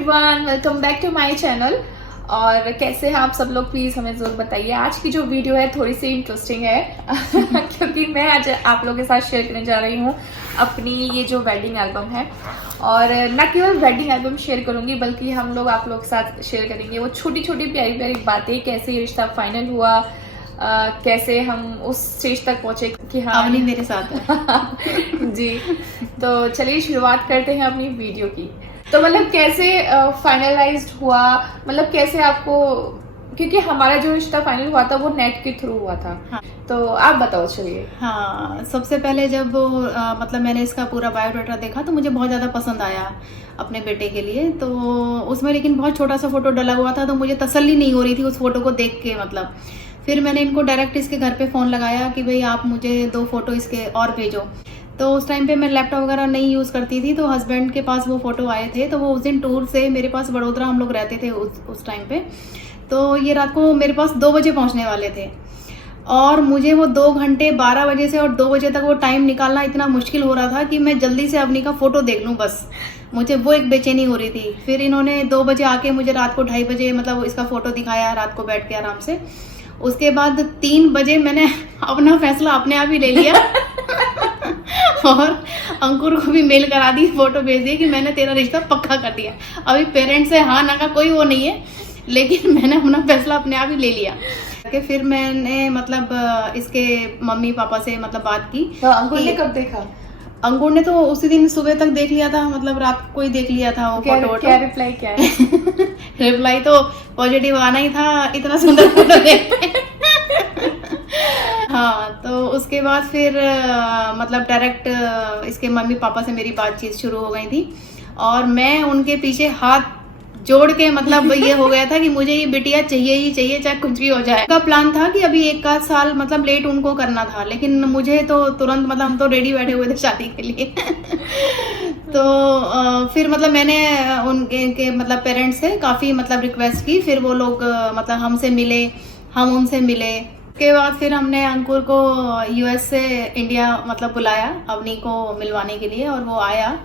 Everyone, welcome back to my channel. और कैसे हैं आप सब लोग, प्लीज हमें जरूर बताइए। आज की जो वीडियो है थोड़ी सी इंटरेस्टिंग है क्योंकि मैं आज आप लोगों के साथ शेयर करने जा रही हूँ अपनी ये जो वेडिंग एल्बम है। और न केवल वेडिंग एल्बम शेयर करूंगी बल्कि हम लोग आप लोग के साथ शेयर करेंगे वो छोटी छोटी प्यारी प्यारी बातें, कैसे ये रिश्ता फाइनल हुआ, कैसे हम उस स्टेज तक पहुंचे कि हाँ अवनी मेरे साथ है। जी, तो चलिए शुरुआत करते हैं अपनी वीडियो की। तो मतलब कैसे फाइनलाइज्ड हुआ, मतलब कैसे आपको, क्योंकि हमारा जो रिश्ता फाइनल हुआ था वो नेट के थ्रू हुआ था। हाँ। तो आप बताओ चलिए। हाँ, सबसे पहले जब मतलब मैंने इसका पूरा बायोडाटा देखा तो मुझे बहुत ज़्यादा पसंद आया अपने बेटे के लिए। तो उसमें लेकिन बहुत छोटा सा फोटो डला हुआ था तो मुझे तसल्ली नहीं हो रही थी उस फोटो को देख के। मतलब फिर मैंने इनको डायरेक्ट इसके घर पे फ़ोन लगाया कि भाई आप मुझे 2 फोटो इसके और भेजो। तो उस टाइम पे मैं लैपटॉप वगैरह नहीं यूज़ करती थी, तो हस्बैंड के पास वो फ़ोटो आए थे। तो वो उस दिन टूर से मेरे पास बड़ोदरा हम लोग रहते थे उस टाइम पे। तो ये रात को मेरे पास 2 बजे पहुंचने वाले थे और मुझे वो 2 घंटे 12 बजे से और 2 बजे तक वो टाइम निकालना इतना मुश्किल हो रहा था कि मैं जल्दी से अवनी का फ़ोटो देख लूँ, बस मुझे वो एक बेचैनी हो रही थी। फिर इन्होंने 2 बजे आके मुझे रात को 2:30 बजे मतलब इसका फ़ोटो दिखाया रात को बैठ के आराम से। उसके बाद 3 बजे मैंने अपना फैसला अपने आप ही ले लिया और अंकुर को भी मेल करा दी, फोटो भेज दिया कि मैंने तेरा रिश्ता पक्का कर दिया। अभी पेरेंट्स से हाँ ना का कोई वो नहीं है, लेकिन मैंने अपना फैसला अपने आप ही ले लिया। कि फिर मैंने मतलब इसके मम्मी पापा से मतलब बात की। तो अंकुर ने कब देखा? अंकुर ने तो उसी दिन सुबह तक देख लिया था, मतलब रात को ही देख लिया था वो फोटो। क्या रिप्लाई क्या है? रिप्लाई तो पॉजिटिव आना ही था, इतना सुंदर फोटो देख के। हाँ, तो उसके बाद फिर मतलब डायरेक्ट इसके मम्मी पापा से मेरी बातचीत शुरू हो गई थी और मैं उनके पीछे हाथ जोड़ के मतलब ये हो गया था कि मुझे ये बिटिया चाहिए ही चाहिए, चाहे कुछ भी हो जाए। उनका प्लान था कि अभी 1 आध साल मतलब लेट उनको करना था, लेकिन मुझे तो तुरंत मतलब हम तो रेडी बैठे हुए थे शादी के लिए। तो फिर मतलब मैंने उनके मतलब पेरेंट्स से काफ़ी मतलब रिक्वेस्ट की। फिर वो लोग मतलब हमसे मिले, हम उनसे मिले। उसके बाद फिर हमने अंकुर को US से इंडिया मतलब बुलाया अवनी को मिलवाने के लिए और वो आया।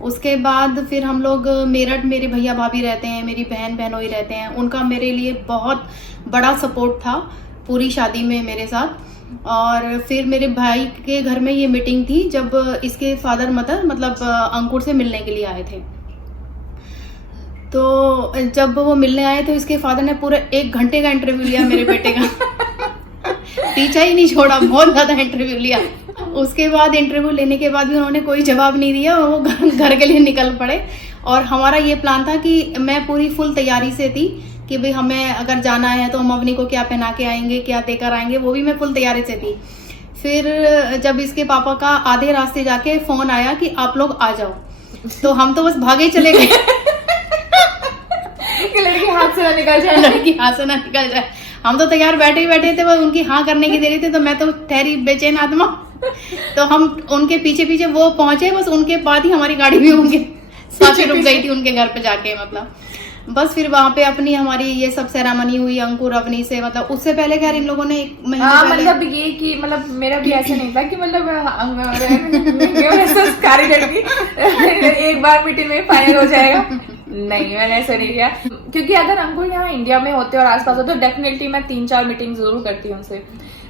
उसके बाद फिर हम लोग मेरठ, मेरे भैया भाभी रहते हैं, मेरी बहन बहनोई रहते हैं, उनका मेरे लिए बहुत बड़ा सपोर्ट था पूरी शादी में मेरे साथ। और फिर मेरे भाई के घर में ये मीटिंग थी जब इसके फादर मदर मतलब अंकुर से मिलने के लिए आए थे। तो जब वो मिलने आए तो इसके फादर ने पूरे 1 घंटे का इंटरव्यू लिया मेरे बेटे का। पीछा ही नहीं छोड़ा, बहुत ज्यादा इंटरव्यू लिया। उसके बाद इंटरव्यू लेने के बाद भी उन्होंने कोई जवाब नहीं दिया, वो घर के लिए निकल पड़े। और हमारा ये प्लान था कि मैं पूरी फुल तैयारी से थी कि भाई हमें अगर जाना है तो हम अवनी को क्या पहना के आएंगे, क्या देकर आएंगे, वो भी मैं फुल तैयारी से थी। फिर जब इसके पापा का आधे रास्ते जाके फोन आया कि आप लोग आ जाओ, तो हम तो बस भागे चले गए। लड़की हाथ से ना निकल जाए, लड़की हाथ से ना निकल जाए। हम तो तैयार बैठे ही बैठे थे, बस उनकी हाँ करने की देरी थी। तो मैं तो ठहरी बेचैन आत्मा। तो हम उनके पीछे पीछे वो पहुंचे, बस उनके बाद ही हमारी गाड़ी भी उनके साथ ही रुक गई थी उनके घर पे जाके। मतलब बस फिर वहां पे अपनी हमारी ये सब सेरेमनी हुई अंकुर अवनी से। मतलब उससे पहले खैर इन लोगों ने 1 महीने पहले मतलब ये कि मतलब मेरा भी ऐसा नहीं था कि मतलब एक बार मीटिंग में फाइनल हो जाएगा। नहीं, मैंने ऐसा नहीं किया, क्योंकि अगर अंकुर यहाँ इंडिया में होते और आसपास होते तो डेफिनेटली मैं 3-4 मीटिंग जरूर करती हूँ उनसे।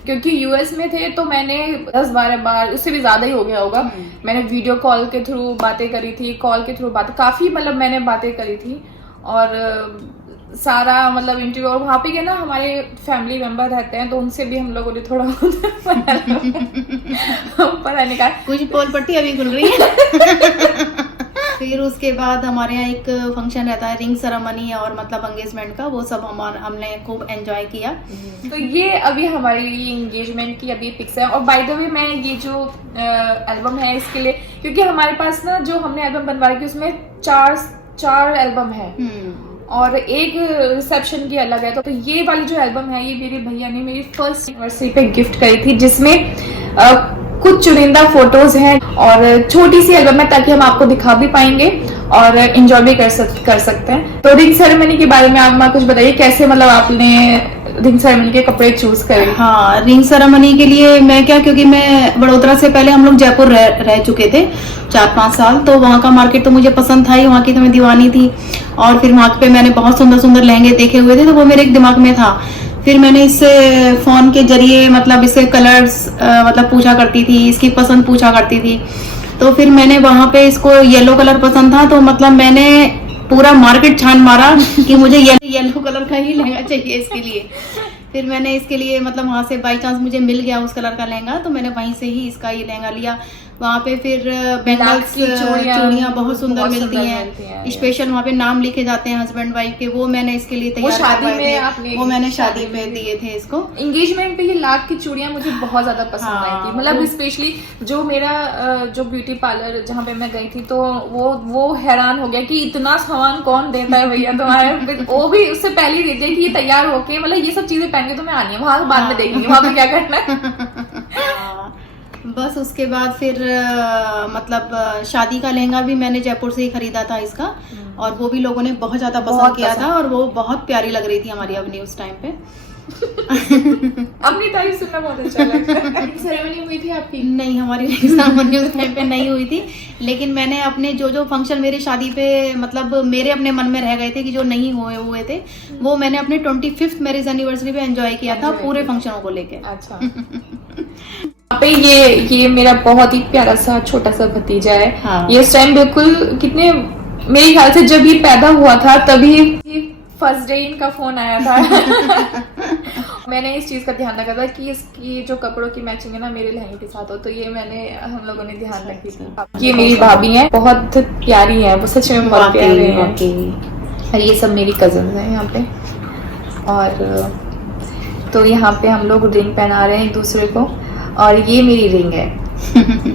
क्योंकि US में थे तो मैंने 10-12 बार, उससे भी ज्यादा ही हो गया होगा, मैंने वीडियो कॉल के थ्रू बातें करी थी, कॉल के थ्रू बातें काफी मतलब मैंने बातें करी थी। और सारा मतलब इंटरव्यू, और वहाँ पे ना हमारे फैमिली मेंबर रहते हैं तो उनसे भी हम लोगों ने थोड़ा पता नहीं, कुछ पोल पट्टी अभी खुल रही है। फिर उसके बाद हमारे यहाँ एक फंक्शन रहता है रिंग सेरेमनी और मतलब एंगेजमेंट का, वो सब हमने खूब एंजॉय किया। तो ये अभी हमारी एंगेजमेंट की अभी फिक्स है। और बाय द वे मैं ये जो एल्बम है इसके लिए, क्योंकि हमारे पास ना जो हमने एल्बम बनवाई थी उसमें 4 एल्बम है और एक रिसेप्शन की अलग है। तो ये वाली जो एल्बम है ये मेरे भैया ने मेरी फर्स्ट एनिवर्सरी पे गिफ्ट करी थी, जिसमें कुछ चुनिंदा फोटोज हैं और छोटी सी एल्बम है ताकि हम आपको दिखा भी पाएंगे और एंजॉय भी कर सकते हैं। तो रिंग सेरेमनी के बारे में आप कुछ बताइए, कैसे मतलब आपने रिंग सेरेमनी के कपड़े चूज करे? हाँ, रिंग सेरेमनी के लिए मैं क्या, क्योंकि मैं बड़ोदरा से पहले हम लोग जयपुर रह चुके थे 4-5 साल, तो वहाँ का मार्केट तो मुझे पसंद था ही, वहाँ की तो मैं दीवानी थी। और फिर वहाँ पे मैंने बहुत सुंदर सुंदर लहंगे देखे हुए थे, तो वो मेरे एक दिमाग में था। फिर मैंने इससे फोन के जरिए मतलब इससे कलर्स मतलब पूछा करती थी, इसकी पसंद पूछा करती थी। तो फिर मैंने वहाँ पे इसको येलो कलर पसंद था, तो मतलब मैंने पूरा मार्केट छान मारा कि मुझे येलो कलर का ही लहंगा चाहिए इसके लिए। फिर मैंने इसके लिए मतलब वहाँ से बाई चांस मुझे मिल गया उस कलर का लहंगा, तो मैंने वहीं से ही इसका ये लहंगा लिया। वहाँ पे फिर बैंगल्स चूड़ियाँ बहुत सुंदर मिलती हैं, स्पेशल वहाँ पे नाम लिखे जाते हैं हस्बैंड वाइफ के, वो मैंने इसके लिए तैयार करवाए थे। वो मैंने शादी में दिए थे इसको। एंगेजमेंट पे ये लाख की चूड़ियाँ मुझे बहुत ज्यादा पसंद आई थी। मतलब स्पेशली जो मेरा जो ब्यूटी पार्लर जहाँ पे मैं गई थी, तो वो हैरान हो गया कि इतना सामान कौन देता है भैया तुम्हारे। वो भी उससे पहले ही देते हैं कि ये तैयार होके मतलब ये सब चीजें पहन के तुम्हें आनी है, वहां बाद में देखेंगे वहां पे क्या करना है। बस उसके बाद फिर मतलब शादी का लहंगा भी मैंने जयपुर से ही खरीदा था इसका, और वो भी लोगों ने बहुत ज्यादा पसंद किया था, और वो बहुत प्यारी लग रही थी हमारी अवनी उस टाइम पे। अपनी तारीफ सुनना बहुत अच्छा लगता है। सेरेमनी हुई थी आपकी? नहीं, हमारी सेरेमनी उस टाइम पे नहीं हुई थी, लेकिन मैंने अपने जो फंक्शन मेरी शादी पे मतलब मेरे अपने मन में रह गए थे कि जो नहीं हुए थे, वो मैंने अपने 25th मैरिज एनिवर्सरी पे एंजॉय किया था पूरे फंक्शनों को लेके। अच्छा। पे ये मेरा बहुत ही प्यारा सा छोटा सा भतीजा है। हाँ। ये इस टाइम बिल्कुल कितने मेरे ख्याल से जब ये पैदा हुआ था तभी फर्स्ट डे इनका फोन आया था। मैंने इस चीज का ध्यान रखा था कि इसकी जो कपड़ों की मैचिंग है ना मेरे लहंगे के साथ हो, तो ये हम लोगों ने ध्यान रखी थी। ये मेरी भाभी है, बहुत प्यारी है वो, सच में बहुत प्यारी है। और ये सब मेरी कजन है यहाँ पे। और तो यहाँ पे हम लोग रिंग पहना रहे हैं एक दूसरे को, और ये मेरी रिंग है।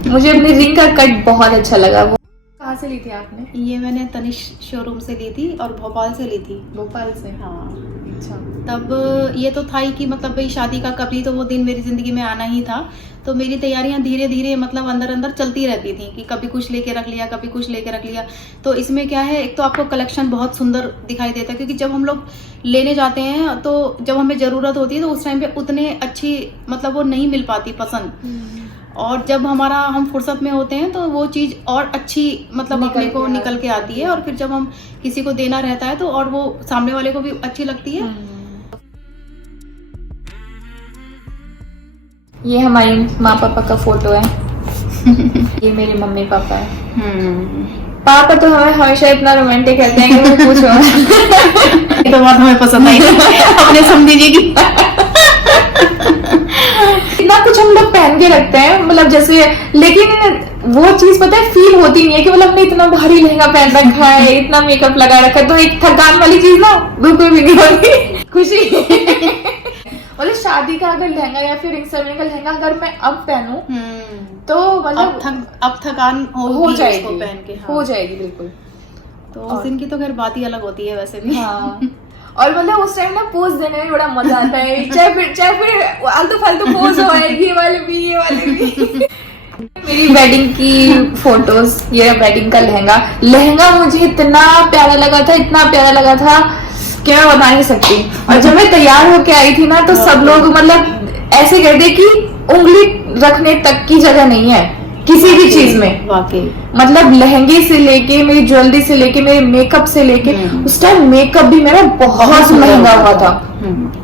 मुझे अपनी रिंग का कट बहुत अच्छा लगा। वो कहाँ से ली थी आपने? ये मैंने तनिष्क शोरूम से ली थी और भोपाल से ली थी। भोपाल से? हाँ। अच्छा। तब ये तो था ही कि मतलब भाई शादी का कभी तो वो दिन मेरी जिंदगी में आना ही था, तो मेरी तैयारियां धीरे धीरे मतलब अंदर अंदर चलती रहती थी कि कभी कुछ लेके रख लिया, कभी कुछ लेके रख लिया। तो इसमें क्या है, एक तो आपको कलेक्शन बहुत सुंदर दिखाई देता है, क्योंकि जब हम लोग लेने जाते हैं तो जब हमें जरूरत होती है तो उस टाइम पे उतने अच्छी मतलब वो नहीं मिल पाती पसंद, और जब हम फुर्सत में होते हैं तो वो चीज और अच्छी मतलब अपने को निकल के आती है, और फिर जब हम किसी को देना रहता है तो और वो सामने वाले को भी अच्छी लगती है। ये हमारी माँ पापा का फोटो है। ये मेरे मम्मी पापा है। पापा तो हमें हमेशा इतना रोमांटिक कहते हैं कि पूछो। ये तो बात हमें पसंद आई अपने समझी जी की। इतना कुछ हम लोग पहन के रखते हैं मतलब जैसे, लेकिन वो चीज पता है फील होती नहीं है कि मतलब हमने इतना भारी लहंगा पहन रखा है, इतना मेकअप लगा रखा है, तो एक थकान वाली चीज ना बिल्कुल भी नहीं होती। खुशी मतलब शादी का अगर लहंगा या फिर रिंग सेरेमनी का लहंगा अगर मैं अब पहनूं तो मतलब अब थकान हो जाएगी, पहन के। हाँ। हो जाएगी बिल्कुल। तो उस दिन की तो खैर बात ही अलग होती है वैसे भी। हाँ। और मतलब उस टाइम ना पोज देने में बड़ा मजा आता है, चाहे फिर आलतू फालतू पोज हो, ये वाले भी। मेरी वेडिंग की फोटोज, ये वेडिंग का लहंगा मुझे इतना प्यारा लगा था कि मैं बता नहीं सकती। और जब मैं तैयार होके आई थी ना तो सब लोग मतलब ऐसे कहते कि उंगली रखने तक की जगह नहीं है किसी भी चीज में। वाकई मतलब लहंगे से लेके, मेरी ज्वेलरी से लेके, मेरे मेकअप से लेके, उस टाइम मेकअप भी मेरा बहुत महंगा हुआ था,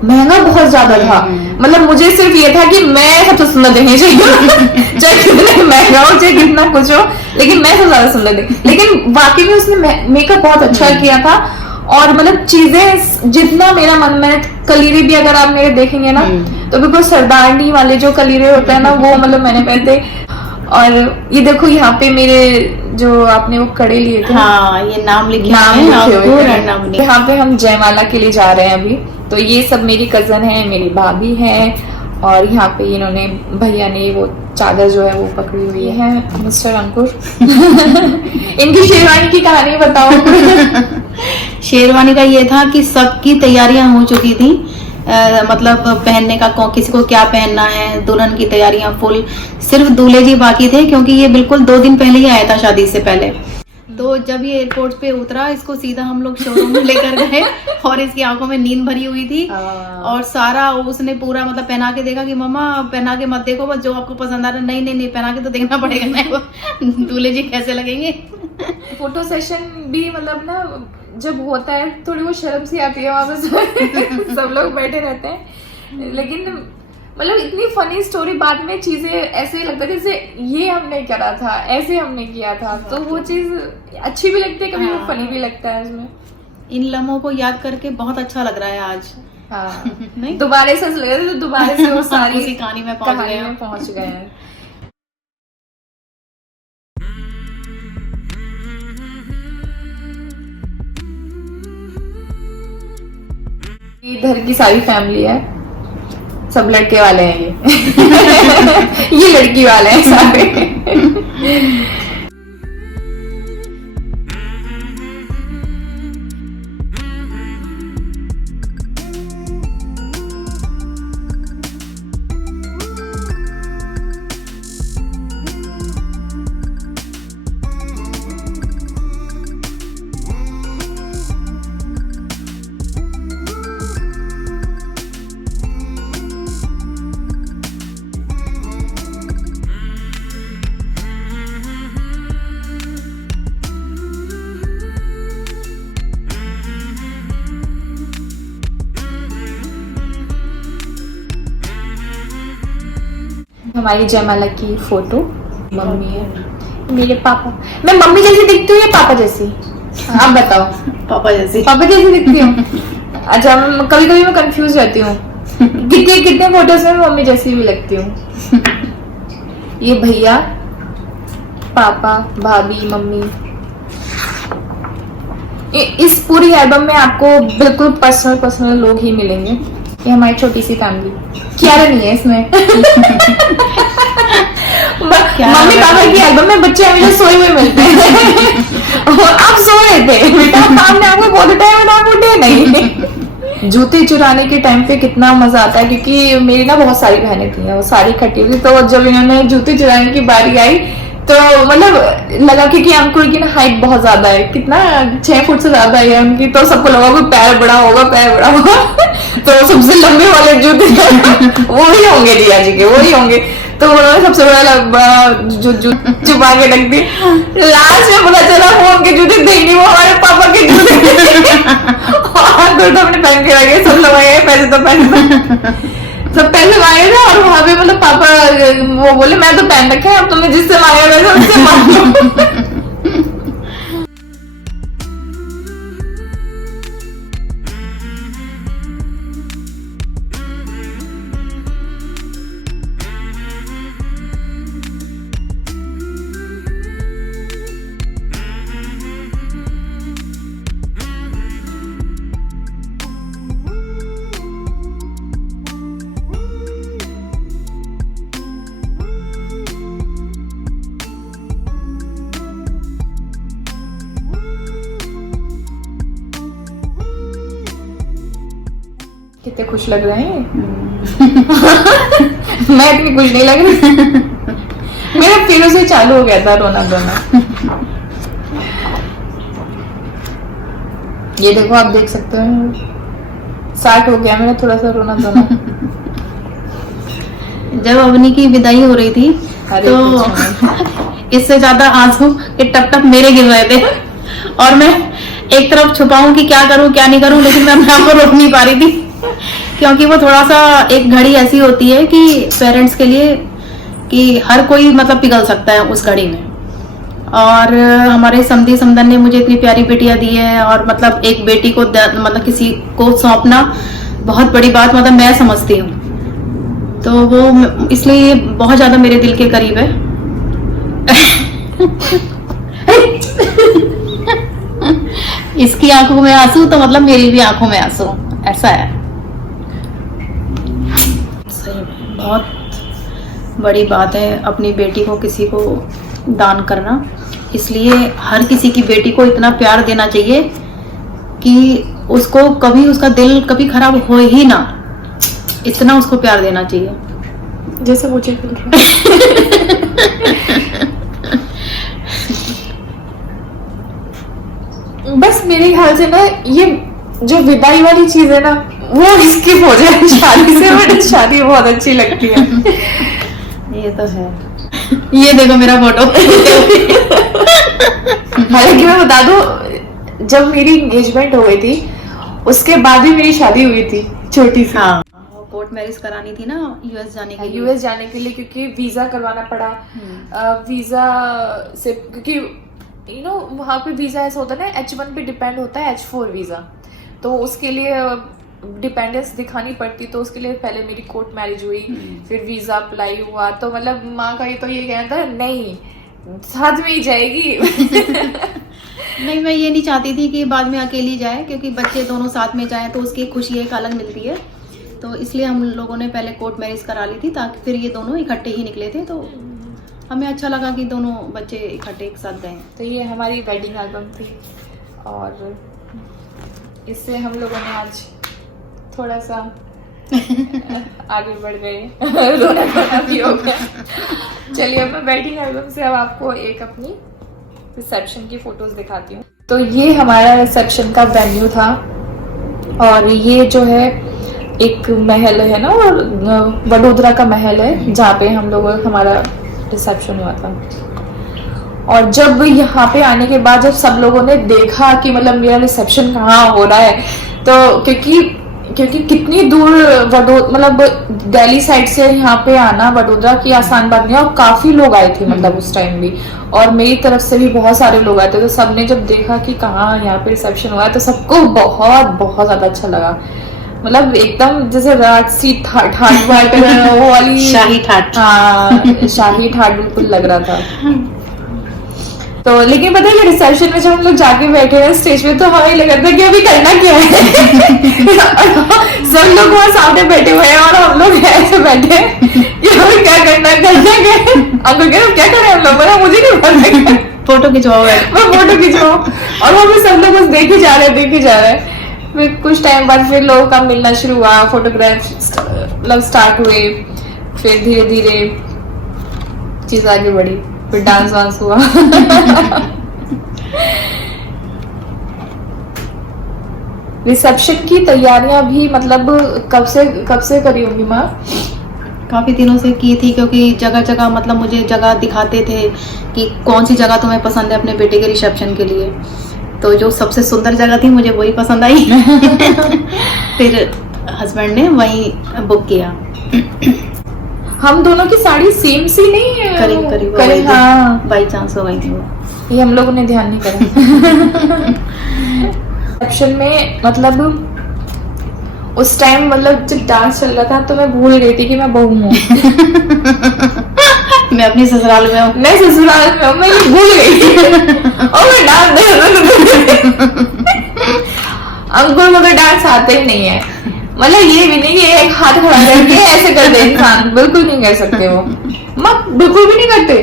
महंगा बहुत ज्यादा था। मतलब मुझे सिर्फ ये था कि मैं सबसे सुंदर दिखनी चाहिए, चाहे कितना महंगा हो, चाहे कितना कुछ हो, लेकिन मैं सबसे ज्यादा सुंदर दिख। लेकिन वाकई में उसने मेकअप बहुत अच्छा किया था। और मतलब चीजें जितना मेरा मन में, कलीरे भी अगर आप मेरे देखेंगे ना तो बिल्कुल सरदारनी वाले जो कलीरे होते हैं ना वो मतलब मैंने पहनते। और ये देखो यहाँ पे मेरे जो आपने वो कड़े लिए थे। हाँ, ये नाम लिखे हुए। यहाँ पे हम जयमाला के लिए जा रहे हैं अभी। तो ये सब मेरी कजन है, मेरी भाभी है, और यहाँ पे इन्होंने भैया ने वो चादर जो है वो पकड़ी हुई है, मिस्टर अंकुर। इनकी शेरवानी की कहानी बताओ। शेरवानी का ये था कि सबकी तैयारियां हो चुकी थी, मतलब पहनने का किसी को क्या पहनना है, दुल्हन की तैयारियां फुल, सिर्फ दूल्हे जी बाकी थे, क्योंकि ये बिल्कुल 2 दिन पहले ही आया था शादी से पहले। तो जब ये एयरपोर्ट पे उतरा, इसको सीधा हम लोग शोरूम में लेकर गए, और इसकी आंखों में नींद भरी हुई थी, और सारा उसने पूरा मतलब पहना के देखा कि मम्मा पहना के मत देखो, बस जो आपको पसंद आ रहा है। नहीं पहना के तो देखना पड़ेगा ना, दूल्हे जी कैसे लगेंगे। फोटो सेशन भी मतलब ना जब होता है थोड़ी वो शर्म सी आती है वहां पे सब लोग बैठे रहते हैं, लेकिन मतलब इतनी फनी स्टोरी, बाद में चीजें ऐसे ही लगता है जैसे ये हमने करा था, ऐसे हमने किया था, तो वो चीज अच्छी भी लगती है, कभी वो फनी भी लगता है उसमें। इन लम्हों को याद करके बहुत अच्छा लग रहा है आज। हाँ नहीं, दोबारा से लग रहा है, तो दोबारा से वो सारी उसी कहानी में पहुंच गए हैं। इधर की सारी फैमिली है, सब लड़के वाले हैं ये ये लड़की वाले हैं सारे। हमारी जयमाला की फोटो, मम्मी है, मेरे पापा, मैं मम्मी जैसी दिखती हूँ या पापा जैसी, आप बताओ। पापा जैसी दिखती हूँ। अच्छा, कभी कभी मैं कंफ्यूज रहती हूँ, कितने फोटोज में मम्मी जैसी भी लगती हूँ। ये भैया, पापा, भाभी, मम्मी। इस पूरी एल्बम में आपको बिल्कुल पर्सनल लोग ही मिलेंगे। ये हमारी छोटी सी फैमिली, क्यारा नहीं है इसमें। मम्मी पापा की एल्बम में बच्चे हमेशा सोए हुए मिलते हैं। आप सो रहे थे बेटा, सामने आपको बहुत टाइम आप उठे नहीं। जूते चुराने के टाइम पे कितना मजा आता है, क्योंकि मेरी ना बहुत सारी बहनें थी, वो सारी इकट्ठी हुई, तो जब इन्होंने जूते चुराने की बारी आई तो मतलब लगा कि अंकुर की ना हाइट बहुत ज्यादा है, कितना 6 फुट से ज्यादा है उनकी, तो सबको लगा कि पैर बड़ा होगा। तो सबसे लंबे वाले जूते वो ही होंगे रिया जी के, वो ही होंगे। तो उन्होंने सबसे बड़ा जो छुपा के रख दी। लास्ट में पता चला वो उनके जूते थे नहीं, वो हमारे पापा के जूते तो अपने पहन के रखे। सब लोग आए, पैसे तो पहन सब पहले मांगे थे, और वहां पे मतलब पापा वो बोले मैं तो पहन रखे, अब तुमने जिससे मांगे वैसे उससे मांग लो। कितने खुश लग रहे हैं। मैं इतनी खुश नहीं लग रही। मेरा फिर से चालू हो गया था रोना धोना। ये देखो, आप देख सकते हो 60 हो गया मेरा थोड़ा सा रोना धोना। जब अवनी की विदाई हो रही थी तो इससे ज्यादा आंसू के टप टप मेरे गिर रहे थे, और मैं एक तरफ छुपाऊं कि क्या करूं क्या नहीं करूं, लेकिन मैं अपने आप को रोक नहीं पा रही थी, क्योंकि वो थोड़ा सा एक घड़ी ऐसी होती है कि पेरेंट्स के लिए कि हर कोई मतलब पिघल सकता है उस घड़ी में। और हमारे समधी समदन ने मुझे इतनी प्यारी बेटियां दी है, और मतलब एक बेटी को मतलब किसी को सौंपना बहुत बड़ी बात मतलब मैं समझती हूँ, तो वो इसलिए बहुत ज्यादा मेरे दिल के करीब है। इसकी आंखों में आंसू तो मतलब मेरी भी आंखों में आंसू, ऐसा है। सही, बहुत बड़ी बात है अपनी बेटी को किसी को दान करना, इसलिए हर किसी की बेटी को इतना प्यार देना चाहिए कि उसको कभी उसका दिल कभी खराब हो ही ना, इतना उसको प्यार देना चाहिए। जैसे मुझे मिल रहा बस मेरे ख्याल से ना ये जो विदाई वाली चीज है ना वो स्किप हो जाए शादी से, बट शादी बहुत अच्छी लगती है। ये तो है। ये देखो मेरा फोटो। हालांकि मैं बता दूं, जब मेरी एंगेजमेंट हो गई थी उसके बाद ही मेरी शादी हुई थी, छोटी सी। हाँ, कोर्ट मैरिज करानी थी ना यूएस जाने के लिए। यूएस जाने के लिए, क्योंकि वीजा करवाना पड़ा। वीजा से, क्योंकि वहाँ पे वीजा ऐसा होता है ना, H1 पे डिपेंड होता है H4 वीजा, तो उसके लिए डिपेंडेंस दिखानी पड़ती, तो उसके लिए पहले मेरी कोर्ट मैरिज हुई, फिर वीजा अप्लाई हुआ। तो मतलब माँ का तो ये कहना था, नहीं साथ में ही जाएगी। नहीं, मैं ये नहीं चाहती थी कि बाद में अकेली जाए, क्योंकि बच्चे दोनों साथ में जाएं तो उसकी खुशी एक अलग मिलती है। तो इसलिए हम लोगों ने पहले कोर्ट मैरिज करा ली थी, ताकि फिर ये दोनों इकट्ठे ही निकले थे, तो हमें अच्छा लगा कि दोनों बच्चे इकट्ठे एक साथ गए। तो ये हमारी वेडिंग एल्बम थी, और इससे हम लोगों ने आज थोड़ा सा आगे बढ़ गए। रोना धोना भी हो गया। चलिए, अब मैं वेडिंग एल्बम से अब आपको एक अपनी रिसेप्शन की फोटोज दिखाती हूँ। तो ये हमारा रिसेप्शन का वेन्यू था, और ये जो है एक महल है ना, और वडोदरा का महल है जहाँ पे हम लोग हमारा रिसेप्शन हुआ था। और जब यहाँ पे आने के बाद जब सब लोगों ने देखा कि मतलब मेरा रिसेप्शन कहाँ हो रहा है, तो क्योंकि कितनी दूर मतलब दिल्ली साइड से यहाँ पे आना वडोदरा की आसान बात नहीं है, और काफी लोग आए थे मतलब उस टाइम भी, और मेरी तरफ से भी बहुत सारे लोग आए थे। तो सबने जब देखा कि कहाँ यहाँ पे रिसेप्शन हुआ है, तो सबको बहुत बहुत ज्यादा अच्छा लगा। मतलब एकदम जैसे राजसी ठाट वो वाली शाही ठाट। हाँ, शाही ठाट बिल्कुल लग रहा था। तो लेकिन पता है, रिसेप्शन में जब हम लोग जाके बैठे हैं स्टेज पे, तो हमें लग रहा था कि अभी करना क्या है। सब लोग वहाँ सामने बैठे हुए हैं और हम लोग ऐसे बैठे हैं कि हमें क्या करना है। अंकल कह रहे क्या कर रहे हैं हम लोग, बोला मुझे नहीं पता, फोटो खिंचवाओ, फोटो खिंचवाओ। और वो भी सब लोग बस देखे जा रहे हैं। फिर कुछ टाइम बाद फिर लोगों का मिलना शुरू हुआ, फोटोग्राफ मतलब स्टार्ट हुए, फिर धीरे धीरे चीज आगे बढ़ी, फिर डांस वांस हुआ। रिसेप्शन की तैयारियां भी मतलब कब से करी होंगी माँ? काफी दिनों से की थी, क्योंकि जगह जगह मतलब मुझे जगह दिखाते थे कि कौन सी जगह तुम्हें पसंद है अपने बेटे के रिसेप्शन के लिए। तो जो सबसे सुंदर जगह थी मुझे वही पसंद आई। फिर हस्बैंड ने वही बुक किया। हम दोनों की साड़ी सेम सी नहीं है, करीब हाँ, बाई चांस हो गई थी वो, ये हम लोगों ने ध्यान नहीं करा। रिसेप्शन में मतलब उस टाइम मतलब जब डांस चल रहा था, तो मैं भूल गई थी कि मैं बहू हूँ। मैं अपनी ससुराल में हूँ, मैं भूल गई। और मैं डांस अंकुर को तो डांस आते ही नहीं है, मतलब ये भी नहीं कि एक हाथ खड़ा करके ऐसे कर दे इंसान, बिल्कुल नहीं कर सकते वो, मत बिल्कुल भी नहीं करते।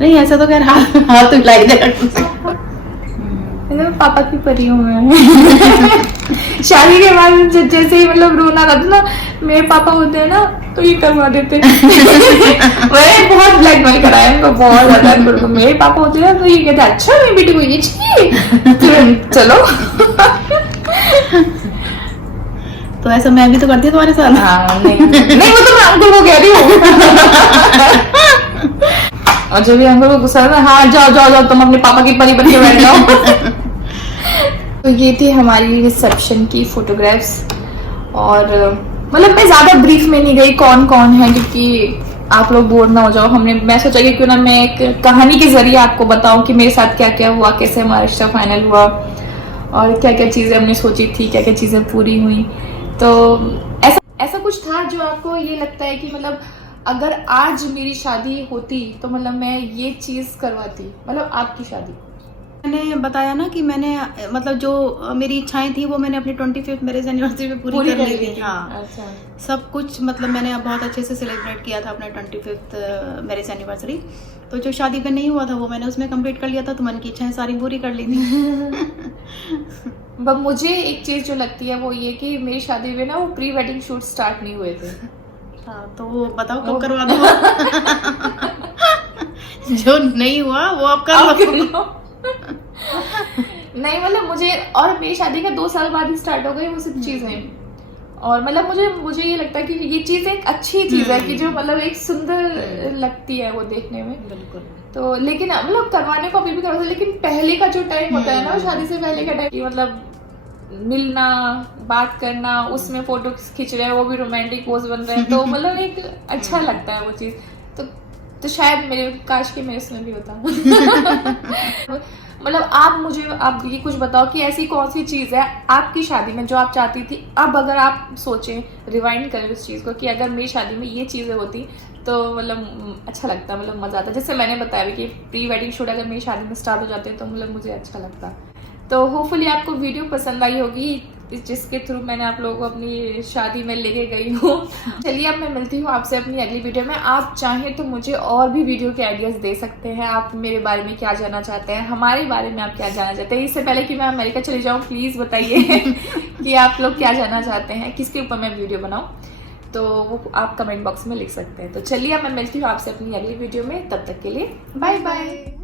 नहीं ऐसा तो खैर हाथ हिलाई दे। पापा की परी हूँ मैं। शादी के बाद जैसे ही मतलब रोना आता ना, मेरे पापा होते हैं ना तो ये करवा देते। मैंने बहुत ब्लैकमेल कराया उनको, बहुत ज्यादा। मेरे पापा होते हैं तो ये कहते अच्छा मेरी बेटी को ये चाहिए, चलो। तो ऐसा मैं भी तो करती हूँ तुम्हारे साथ। हाँ, नहीं वो तो मैं अंकल को कह रही हूँ। और जब भी अंकल को गुस्सा आता है, हाँ जाओ तुम अपने पापा की परी बन के बैठ जाओ। तो ये थी हमारी रिसेप्शन की फोटोग्राफ्स, और मतलब मैं ज्यादा ब्रीफ में नहीं गई कौन कौन है, क्योंकि आप लोग बोर ना हो जाओ। मैं सोचा कि क्यों ना मैं एक कहानी के जरिए आपको बताऊं कि मेरे साथ क्या क्या हुआ, कैसे हमारा रिश्ता फाइनल हुआ, और क्या क्या चीजें हमने सोची थी, क्या क्या चीजें पूरी हुई। तो ऐसा कुछ था जो आपको ये लगता है कि मतलब अगर आज मेरी शादी होती तो मतलब मैं ये चीज करवाती, मतलब आपकी शादी? मैंने बताया ना कि मैंने मतलब जो मेरी इच्छाएं थी वो मैंने अपनी 25th मैरिज एनिवर्सरी पे पूरी कर ली थी। हाँ, अच्छा। सब कुछ मतलब मैंने बहुत अच्छे से सेलिब्रेट किया था अपना 25th मैरिज एनिवर्सरी। तो जो शादी पे नहीं हुआ था वो मैंने उसमें कंप्लीट कर लिया था, तो मन की इच्छाएं सारी पूरी कर ली थी। बट मुझे एक चीज जो लगती है वो ये कि मेरी शादी में ना वो प्री वेडिंग शूट स्टार्ट नहीं हुए थे। हाँ, तो वो बताओ कब करवा दो। जो नहीं हुआ वो आप कर लो। नहीं मतलब मुझे, और मेरी शादी का 2 साल बाद ही स्टार्ट हो गई वो सब चीजें, और मतलब मुझे ये लगता है कि ये चीज एक अच्छी चीज है कि जो मतलब एक सुंदर लगती है वो देखने में। बिल्कुल। तो लेकिन मतलब करवाने को अभी भी करवा, लेकिन पहले का जो टाइम होता है ना, शादी से पहले का टाइम, मतलब मिलना, बात करना, उसमें फोटो खींच रहे हैं, वो भी रोमांटिक पोज बन रहे हैं, तो मतलब एक अच्छा लगता है वो चीज। तो शायद मेरे, काश के मेरे उसमें भी होता। मतलब आप ये कुछ बताओ कि ऐसी कौन सी चीज है आपकी शादी में जो आप चाहती थी, अब अगर आप सोचें, रिवाइंड करें उस चीज को कि अगर मेरी शादी में ये चीजें होती तो मतलब अच्छा लगता, मतलब मजा आता। जैसे मैंने बताया कि प्री वेडिंग शूट अगर मेरी शादी में स्टार्ट हो जाते तो मतलब मुझे अच्छा लगता। तो होपफुली आपको वीडियो पसंद आई होगी, जिसके थ्रू मैंने आप लोगों को अपनी शादी में लेके गई हूँ। चलिए अब मैं मिलती हूँ आपसे अपनी अगली वीडियो में। आप चाहें तो मुझे और भी वीडियो के आइडियाज दे सकते हैं, आप मेरे बारे में क्या जानना चाहते हैं, हमारे बारे में आप क्या जानना चाहते हैं। इससे पहले कि मैं अमेरिका चली जाऊँ, प्लीज बताइए कि आप लोग क्या जानना चाहते हैं, किसके ऊपर मैं वीडियो बनाऊँ, तो वो आप कमेंट बॉक्स में लिख सकते हैं। तो चलिए अब मैं मिलती हूँ आपसे अपनी अगली वीडियो में, तब तक के लिए बाय बाय।